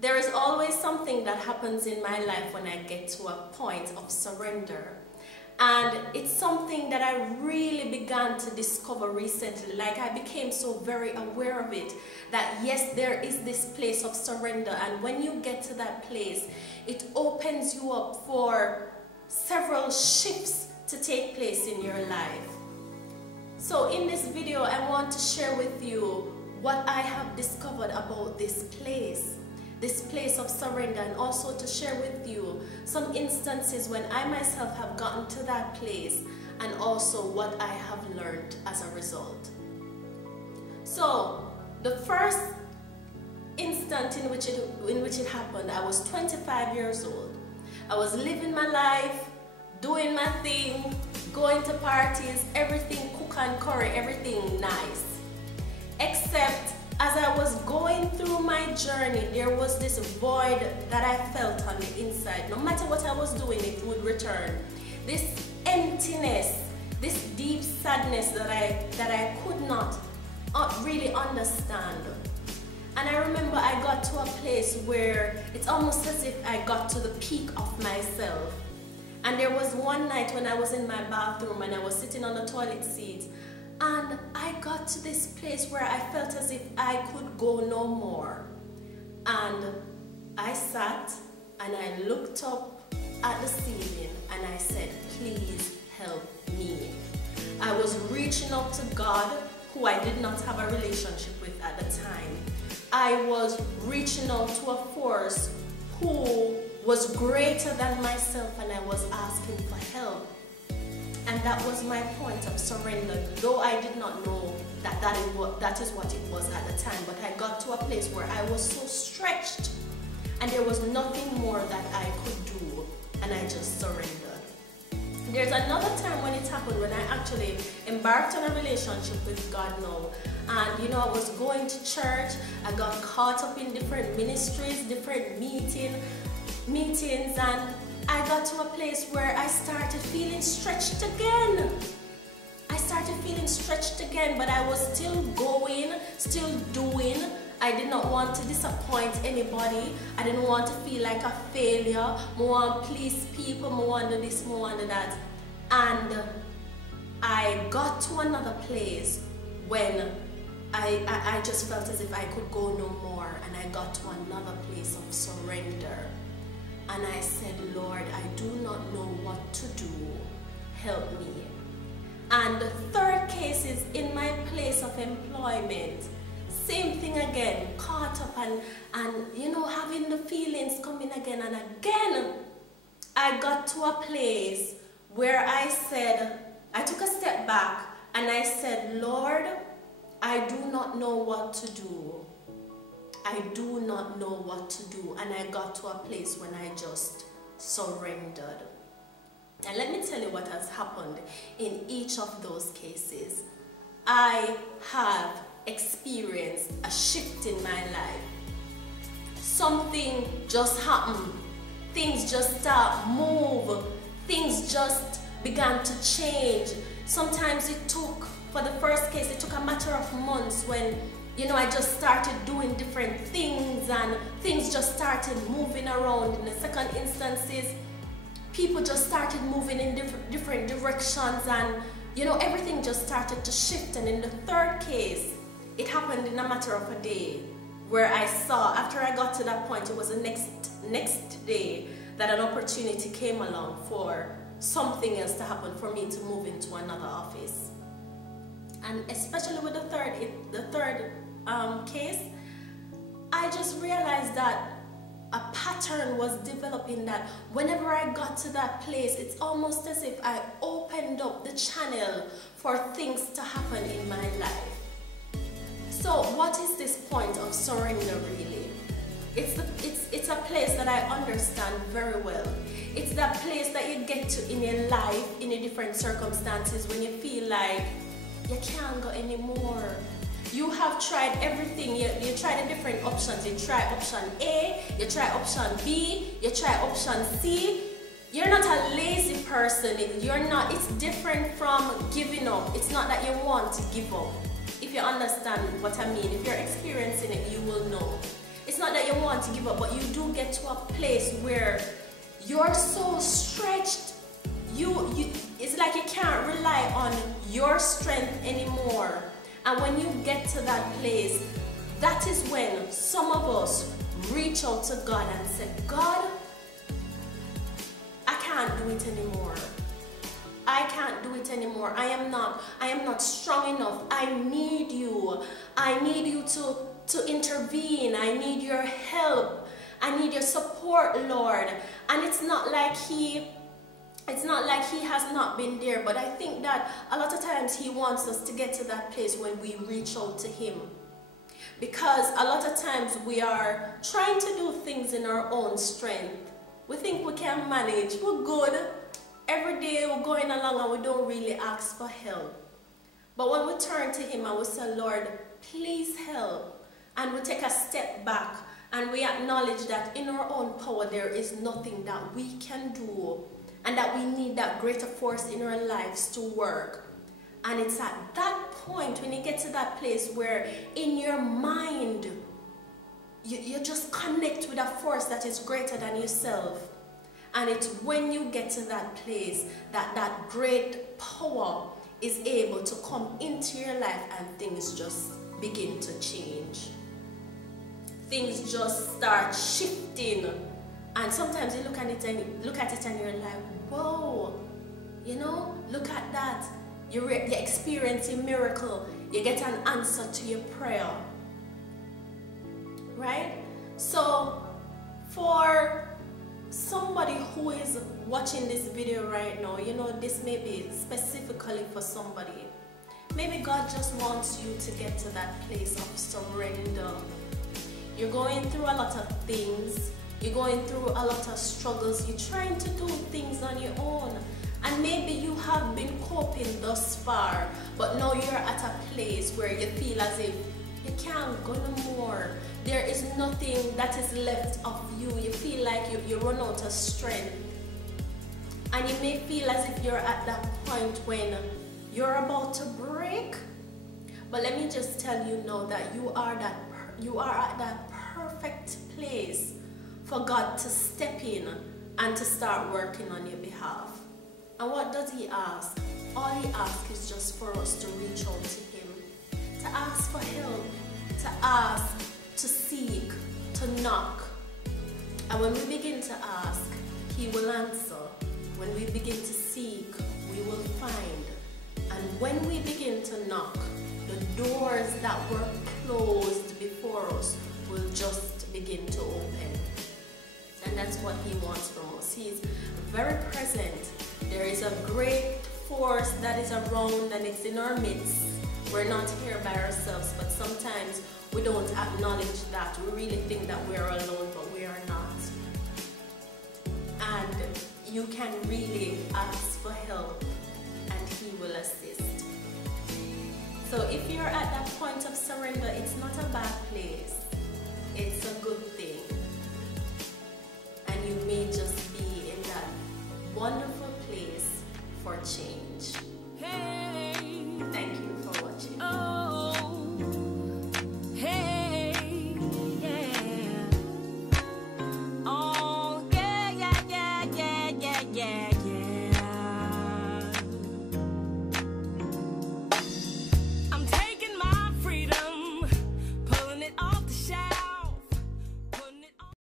There is always something that happens in my life when I get to a point of surrender. And it's something that I really began to discover recently. Like, I became so very aware of it, that yes, there is this place of surrender. And when you get to that place, it opens you up for several shifts to take place in your life. So in this video, I want to share with you what I have discovered about this place of surrender, and also to share with you some instances when I myself have gotten to that place, and also what I have learned as a result. So the first instant in which it happened, I was 25 years old. I was living my life, doing my thing, going to parties, everything cook and curry, everything nice. Except as I was going through my journey, there was this void that I felt on the inside. No matter what I was doing, it would return. This emptiness, this deep sadness that I could not really understand. And I remember I got to a place where it's almost as if I got to the peak of myself. And there was one night when I was in my bathroom and I was sitting on the toilet seat, and I got to this place where I felt as if I could go no more. And I sat and I looked up at the ceiling and I said, please help me. I was reaching out to God, who I did not have a relationship with at the time. I was reaching out to a force who was greater than myself, and I was asking for help. And that was my point of surrender, though I did not know that is what it was at the time. But I got to a place where I was so stretched and there was nothing more that I could do, and I just surrendered. There's another time when it happened, when I actually embarked on a relationship with God now. And you know, I was going to church, I got caught up in different ministries, different meetings, and I got to a place where I started feeling stretched again. But I was still going, still doing. I did not want to disappoint anybody. I didn't want to feel like a failure. I want to please people, I want to do this, I want to do that. And I got to another place when I just felt as if I could go no more, and I got to another place of surrender. And I said, Lord, I do not know what to do. Help me. And the third case is in my place of employment. Same thing again, caught up and you know, having the feelings coming again and again. I got to a place where I took a step back and I said, Lord, I do not know what to do. I do not know what to do. And I got to a place when I just surrendered. And let me tell you what has happened in each of those cases. I have experienced a shift in my life. Something just happened. Things just start move. Things just began to change. Sometimes it took, for the first case, it took a matter of months when, you know, I just started doing different things and things just started moving around. In the second instances, people just started moving in different directions, and, you know, everything just started to shift. And in the third case, it happened in a matter of a day, where I saw, after I got to that point, it was the next day that an opportunity came along for something else to happen, for me to move into another office. And especially with the third case, I just realized that a pattern was developing, that whenever I got to that place, it's almost as if I opened up the channel for things to happen in my life. So what is this point of surrender really? It's a place that I understand very well. It's that place that you get to in your life, in your different circumstances, when you feel like you can't go anymore. You have tried everything. You tried the different options. You try option A, you try option B, you try option C. You're not a lazy person. It's different from giving up. It's not that you want to give up. If you understand what I mean, if you're experiencing it, you will know. it's not that you want to give up, but you do get to a place where you're so stretched, it's like you can't rely on your strength anymore. And when you get to that place, that is when some of us reach out to God and say, God, I can't do it anymore. I can't do it anymore. I am not strong enough. I need you. I need you to intervene. I need your help. I need your support, Lord. And it's not like he has not been there, but I think that a lot of times he wants us to get to that place when we reach out to him. Because a lot of times we are trying to do things in our own strength. We think we can manage. We're good. Every day we're going along and we don't really ask for help. But when we turn to him and we say, Lord, please help, and we take a step back and we acknowledge that in our own power there is nothing that we can do, and that we need that greater force in our lives to work. And it's at that point when you get to that place where in your mind you just connect with a force that is greater than yourself. And it's when you get to that place that that great power is able to come into your life and things just begin to change. Things just start shifting. And sometimes you look at it and you're like, whoa, you know, look at that. You're experiencing miracle. You get an answer to your prayer. Right? So for somebody who is watching this video right now, you know, this may be specifically for somebody. Maybe God just wants you to get to that place of surrender. You're going through a lot of things. You're going through a lot of struggles. You're trying to do things on your own. And maybe you have been coping thus far, but now you're at a place where you feel as if you can't go no more. There is nothing that is left of you. You feel like you run out of strength. And you may feel as if you're at that point when you're about to break. But let me just tell you now that you are at that perfect place for God to step in and to start working on your behalf. And what does he ask? All he asks is just for us to reach out to him, to ask for help, to ask, to seek, to knock. And when we begin to ask, he will answer. When we begin to seek, we will find. And when we begin to knock, the doors that were closed before us will just begin to open. And that's what he wants from us. He is very present. There is a great force that is around and it's in our midst. We're not here by ourselves, but sometimes we don't acknowledge that. We really think that we're alone, but we are not. And you can really ask for help and he will assist. So if you're at that point of surrender, it's not a bad place. It's a good thing. And you may just be in that wonderful place for change.